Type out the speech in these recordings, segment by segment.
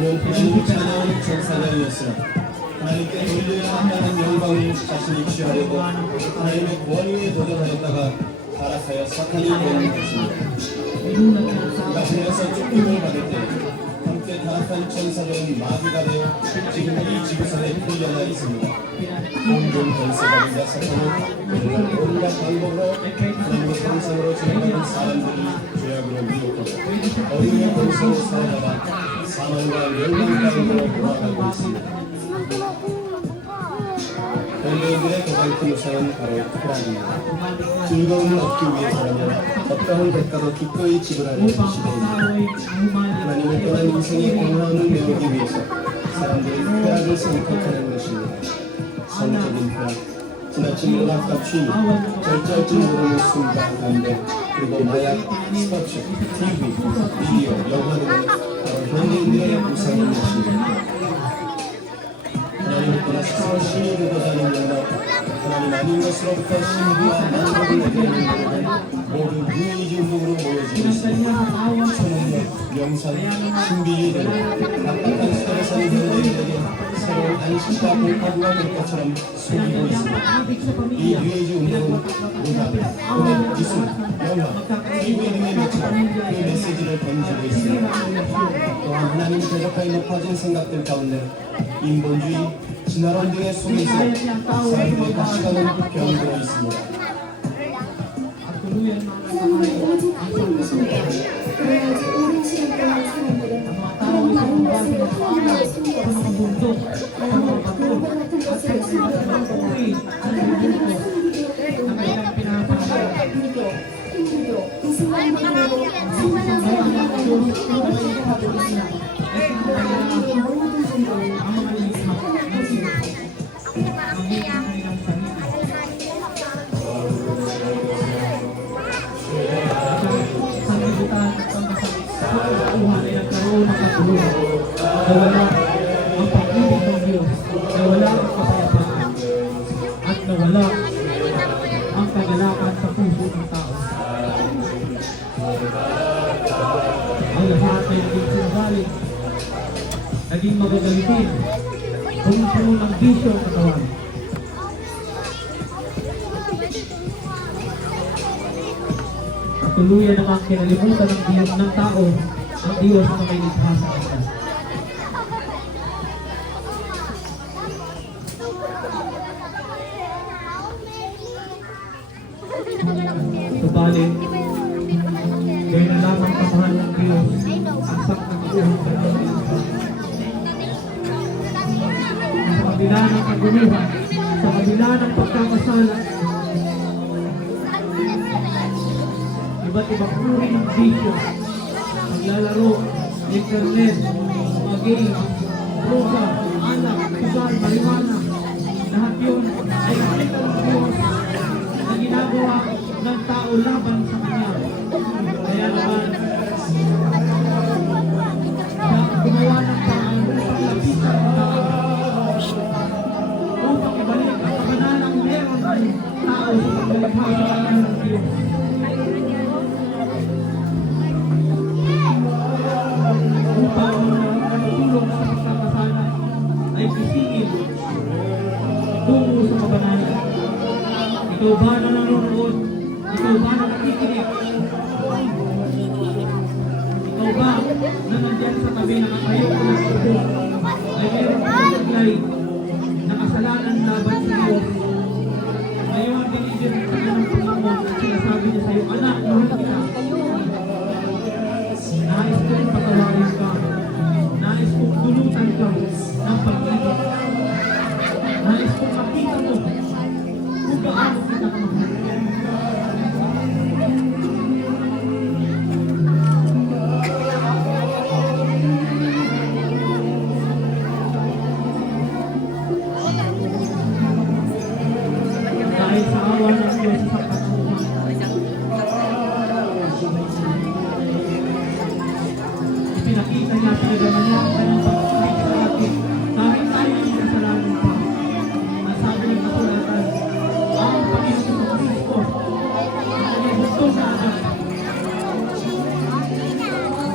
그는 찬양하는 전사장이었으나 하나님께 돌려야 한다는 영광을 자신이 취하려고 하나님의 권위에 도전하였다가 타락하여 사탄이 되는 것입니다. 그가 불려서 쫓김을 받을 때 함께 타락한 천사들은 마귀가 되어 지금 이 지구상에 풀려나 있습니다. 온종 권세가리가 사탄은 온갖 방법으로 하나님의 형상으로 지어가는 사람들이 죄악으로 미혹하고 어둠의 권세로 살아나가 사망과 멸망 가운데로 돌아가고 있습니다. 현대인들의 가장 큰 우상은 바로 쾌락입니다. 즐거움을 얻기 위해서라면 어떠한 대가도 기꺼이 지불하는 시대입니다. 하나님을 떠난 인생의 공허함을 메우기 위해서 사람들이 쾌락을 선택하는 것입니다. 성적인 쾌락, 지나친 음악과 취미, 절제할 줄 모르는 순간 담배, 그리고 마약, 스포츠, TV, 비디오, 영화 등은 바로 현대인들의 우상인 것입니다. 하나님을 떠나서 신이 되고자 하는 영역, 하나님 아닌 것으로부터 신비와 만족을 얻는 영역은 모두 유의지 운동으로 모여지고 있습니다. 초능력, 명상, 신비주의들은 각박한 시대에 사는 현대인들에게 새로운 안식과 공파구가 될 것처럼 속이고 있습니다. 이 유의지 운동은 음악, 기술, 영화, TV 등의 매체로 그 메시지를 던지고 있습니다. 또한 하나님 대적하여 높아진 생각들 가운데 인본주의, 진화론 등의 속에서 사람들의 가치관은 병들어 있습니다. 오직 하나님 것입니다. 그래야지 오랜 시간 동안 사람들은 그런 많은 것을 하나님의 숨겨왔습니다. 나는 그런 같은 것을 숨겨왔거나 하나님의 hindu교, 이슬람교로 충만한 사람들로 그걸 생각하고 있습니다. 이 모든 정보는 nawala ang pag-ibig ng Diyos, nawala ang kapayapaan, at nawala ang kagalakan sa puso ng tao. Ang lahat ay naging sinungaling, naging magagalitin, puno ng bisyo at katawan. At tuluyan namang kinalimutan ng Diyos ng tao, ang Diyos na may likha sa kanya. Subalit, dahil na lamang kamahal ng Diyos ang saknakuhang kanyang kabila ng kaguluhan, sa kabila ng pagkakasala, iba't ibang uri ng bisyo, paglalaro, internet, mga game, droga, alak, sugal, marijuana, lahat yun ay nakita ng Diyos na ginagawa ng tao laban sa Kanya. Kaya naman, gumawa ng paraan upang lapitan ang tao, upang ibalik ang kabananang meron ng tao sa paglalakha sa kanya ng Diyos. Upang tulong sa pagkakasala ay isingin tungo sa kabanalan. Ikaw ba na nanonood? Ikaw ba na nakikinig? Ikaw ba na nandiyan sa tabi nakatayo ko ng upo ay mayroon ka saglay na kasalanan laban sa Diyos? Ngayon, binigyan ka na ng Panginoon at sinasabi niya sa iyo, anak, mahal kita. Nais kong patawarin ka. Nais kong dulutan ka ng pag-ibig. Nais kong makita mo kung gaano kita kamahal. Dahil sa awa ng Diyos sa katulungan, ipinakita niya, pinagawa niya ang kanyang pag-ibig sa atin kahit tayo ay kasalanan pa. Ang sabi ng kasulatan, ang Panginoon sa Kristo ang kanyang gusto na anak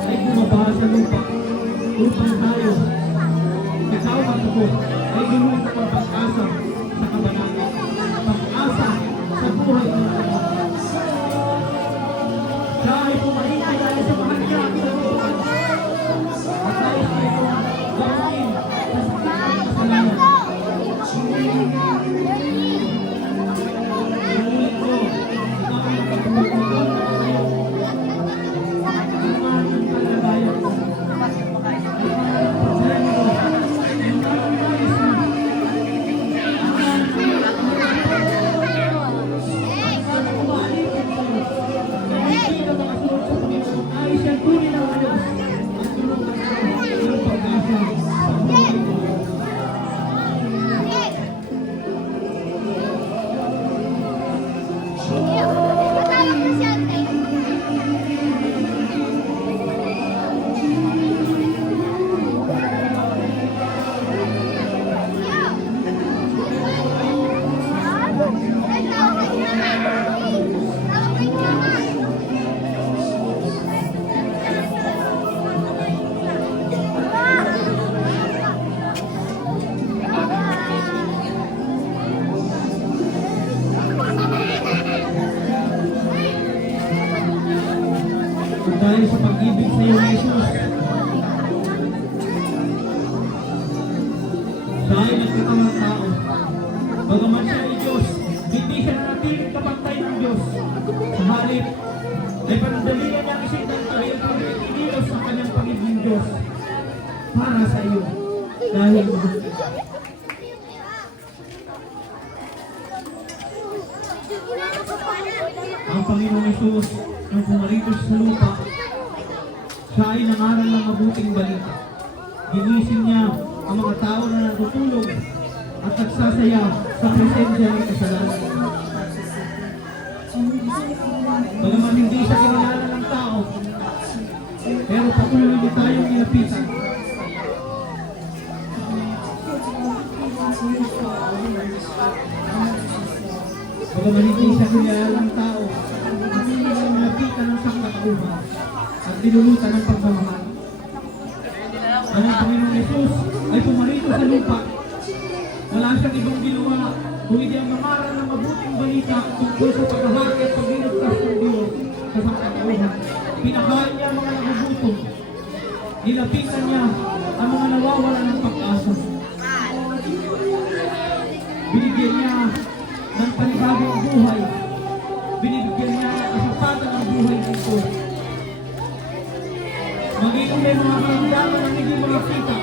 ay bumaba sa lupa upang tayo, ikaw at ako, ay luluto ang pag-asa sa kabanalan, pag-asa sa buhay ng anak. Siya ay pumahinga dahil sa mahal niya ang kalutuan. At dahil sa ito, gawin sa sakit ng kasalanan. Inulit ko, ikaw ay nakatulog na sa'yo. Inuman ang kalagayan ko. Pagsayan mo, inuman ang nais mo. Dahil sa pag-ibig sa iyo ni Jesus, siya ay nagkatawang tao. Bagaman siya ay Diyos, hindi siya nanatiling kapantay ng Diyos. Sa halip, ay panandalian niya ang isang tayo at inilos ang kanyang Panginoong Diyos para sa iyo. Dahil mahal kita. Ang Panginoong Jesus, nang pumarito sa lupa, siya ay nangaral ng mabuting balita. Ginising niya ang mga tao na natutulog at nagsasaya sa presensya ng kasalanan. Bagaman hindi siya kinilala ng tao, pero patuloy niya tayong nilapitan. Bagaman hindi siya kilala ng tao, nilapitan ng sangkatauhan at dinulutan ng pagmamahal. Ang Panginoong Jesus ay pumarito sa lupa. Wala siyang ibang ginawa kung hindi ang mangaral ng mabuting balita tungkol sa paghahari at pagliligtas ng Diyos sa sangkatauhan. Pinakain niya ang mga nagugutom. Nilapitan niya ang mga nawawalan ng pag-asa. Binigyan niya ng panibagong buhay. Binibigyan niya ng kasapatan ng buhay nito. Maging may mga karamdaman na hindi makakita.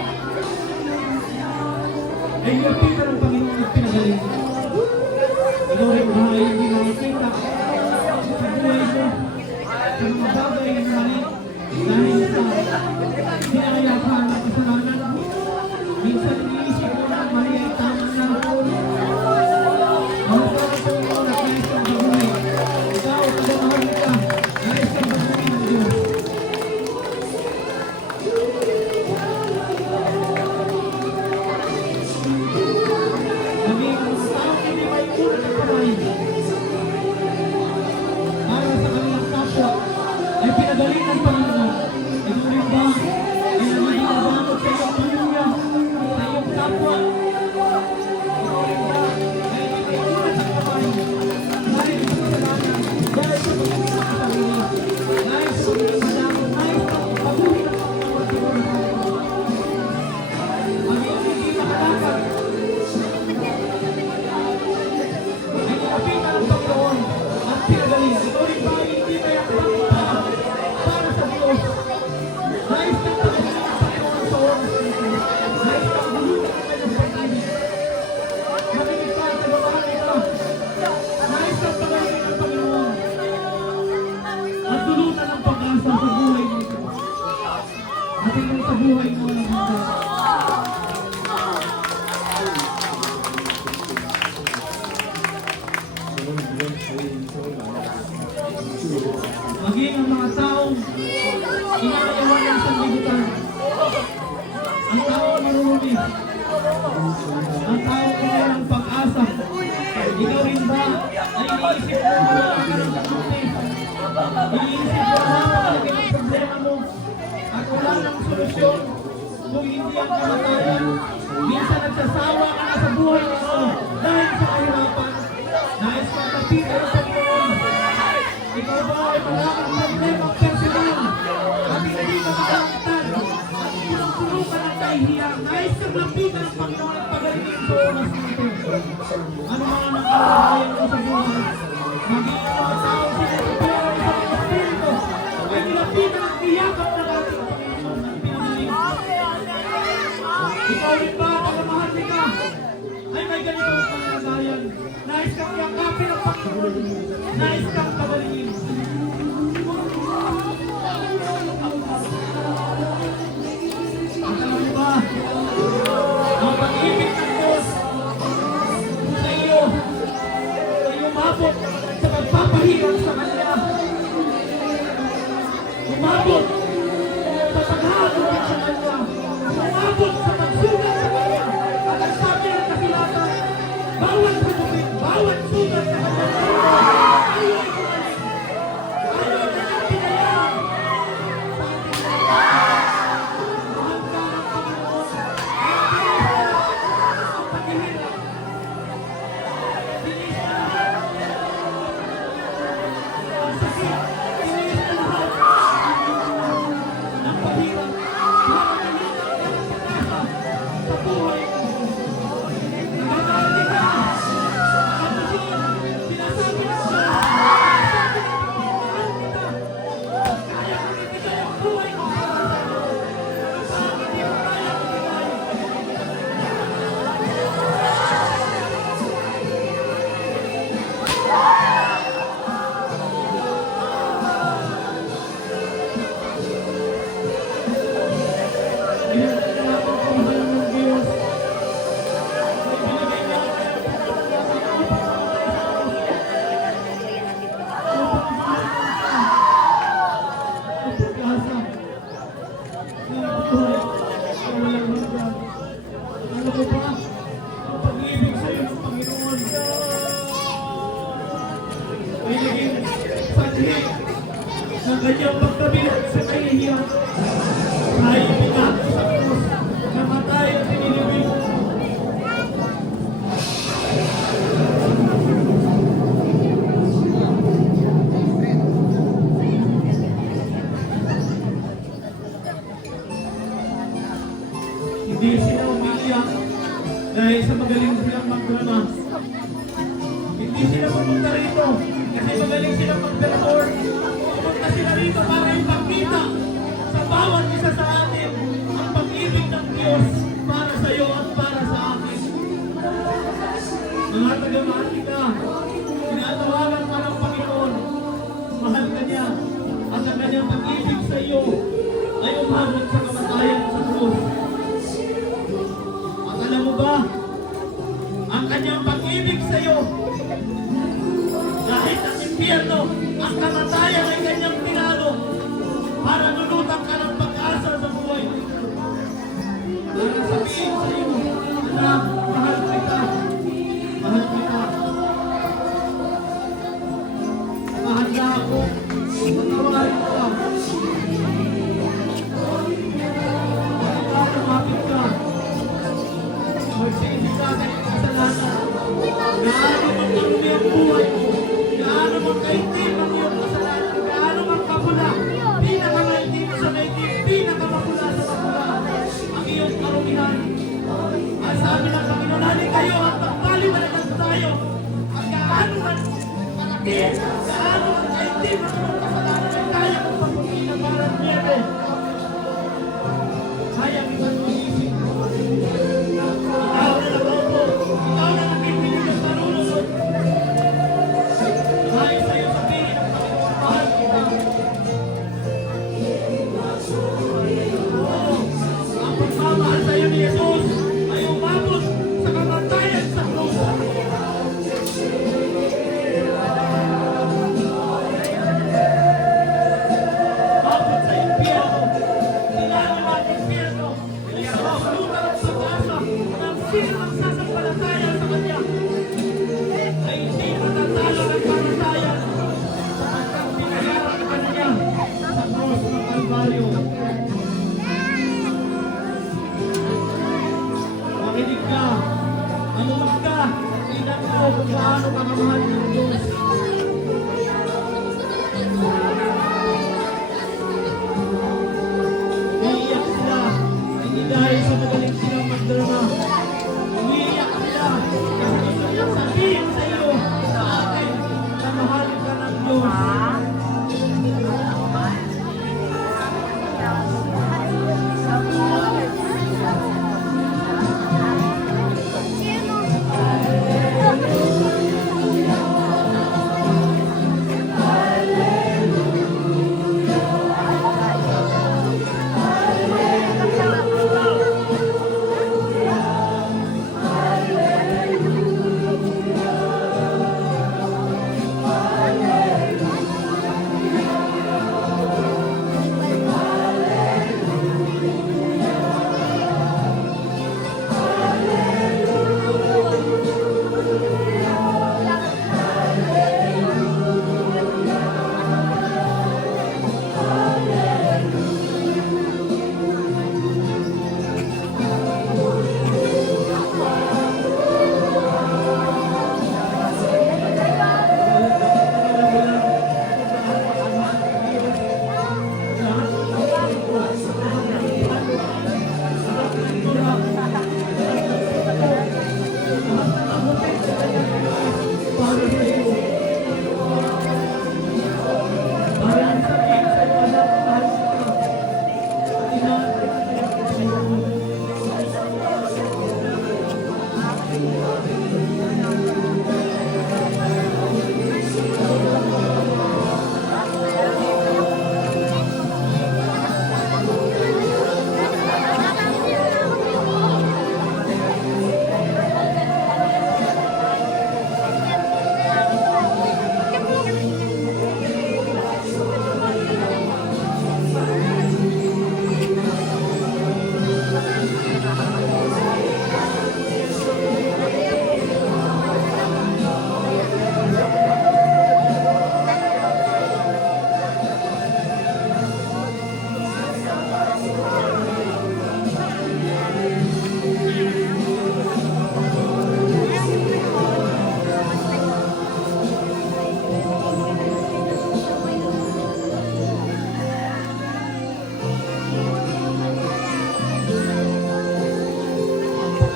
ay nilapitan ng Panginoon at pinagaling. Ikaw rin ba ay hindi nakikita sa buhay mo sa mga bagay na mali dahil sa hinahayakan ng kasalanan? Minsan iniisip mo na mali ay tama na. Ang sarap mo na nais kang baguhin. Ikaw, tagamahal ka, nais kang baguhin ng Diyos. Naging ang taong hindi may unang ng kamay para sa kanilang kapwa ay pinagaling ng Panginoon. Ikaw rin ba ay nagiging mabangot sa iyong pamilya, sa iyong kapwa? Ikaw rin ba ay hindi may unang ng kamay dahil sa kasalanan, dahil sa pagiging ng sarili, dahil sa pagiging mabangot, dahil sa pagiging ng Panginoon? Ang iyong hindi makalakan ay nilapitan ng Panginoon at pinagaling. Ikaw rin ba ay hindi may akbang para sa Diyos? Nais kang pagaling ng Panginoon sa oras na ito. Nais kang bulutan ng kanyang pag-ibig. Makinig ka, tagamahal ka. Nais kang pagaling ng Panginoon at bulutan ng pag-asa sa buhay mo. At ikaw sa buhay mo ng hanggang. 저는 이런 저의 인생을 만나서 Maging ang mga taong inaayawan ng sanlibutan. Ang taong marurumi. Ang taong walang pag-asa. Ikaw rin ba ay iniisip mo na wala ka ng mabuti? Iniisip mo na malaki ang problema mo at wala ng solusyon kung hindi ang kamatayan. Minsan nagsasawa ka na sa buhay nito dahil sa kahirapan. Nais kang kapitan ng Panginoon. Ikaw ba ay maraming problemang personal at hindi ka makakakitan at puno ka ng kahihiyan? Nais kang lapitan ng Panginoon at pagalingin sa oras na ito. Ano mga nakakabayan mo sa buhay? Maging ang mga tao sinasapero sa mga spirito ay nilapitan ang tiyakap ng ating Panginoon at pinagaling. Ikaw rin ba, tagamahal ka? Ay may ganito ang kalagayan. Nais kang yakapin ang Panginoon. Nais kang pagalingin. At alam mo ba, ang pag-ibig ng Diyos sa iyo ay umabot sa pagpapahirap sa Kanya. Umabot sa paghahagupit sa Kanya. Umabot sa pagsugat sa Kanya. At ang sabi ng kasilatan, bawat hagupit, bawat sugat sa Kanya ay ay kumaling. Ayaw na niyang pinayaan sa ating mahal ka ng Panginoon. Ang paghihirap. Tinis na lahat. Ang sakit. Tinis na lahat. Ang paghirap. Para malinaw ka ng pag-asa sa buhay mo. Nagagalit ka. At kasi sinasabi ng Diyos, sinasabi ng Panginoon, kita. Kaya kong ibigay ang buhay ko para sa iyo. Saan hindi mo kaya ibigay? Binigyan na ako ang mahal ng Diyos. Binigyan niya ako ng pag-asa. Ng buhay na walang hanggan. Ano ko ba? Ang pag-ibig sa iyo ng Panginoon ay naging sanhi ng kanyang pagkabilang sa kahihiyan. Ay pinako sa krus, namatay at inilibing. Hindi sila umiiyak dahil sa magaling silang magdrama. Hindi sila pumunta rito kasi magaling silang mag-perform. Pumunta sila rito para ipakita sa bawat isa sa atin ang pag-ibig ng Diyos para sa iyo at para sa akin. gaano ka kamahal ng Diyos. Umiiyak sila, hindi dahil sa magaling silang magdrama. Umiiyak sila, kasi gusto nilang sabihin sa iyo, sa atin, na mahal ka ng Diyos.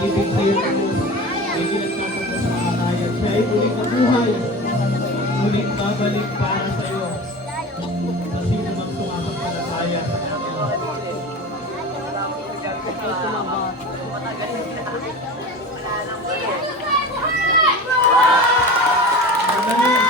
Ibig sa iyo ng Diyos ay ginagpapagod sa kamatayan. Siya ay muling nabuhay, muling babalik para sa iyo. Sa sino mang sumasampalataya sa Kanya. Amen.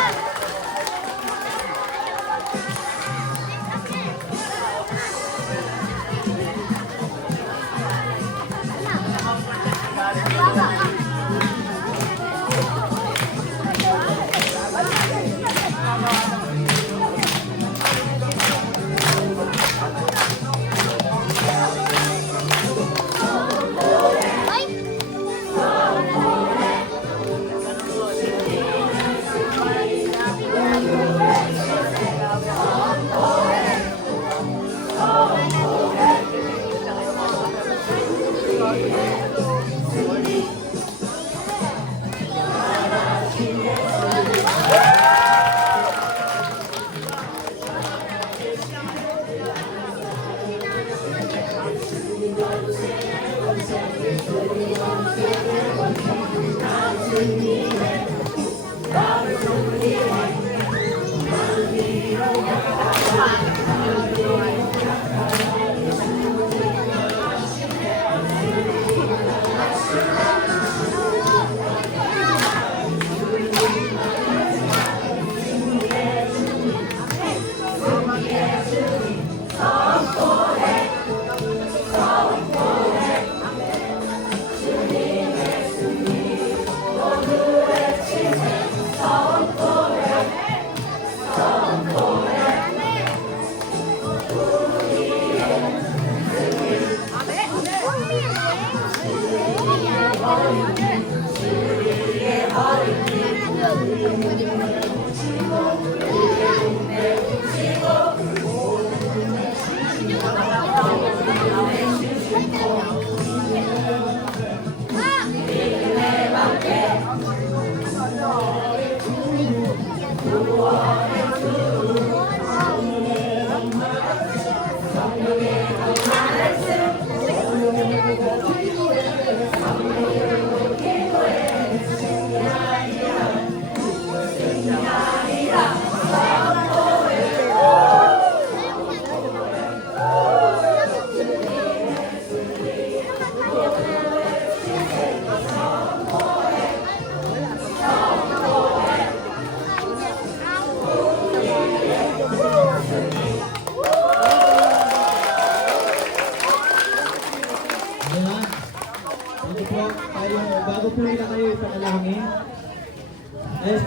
po nila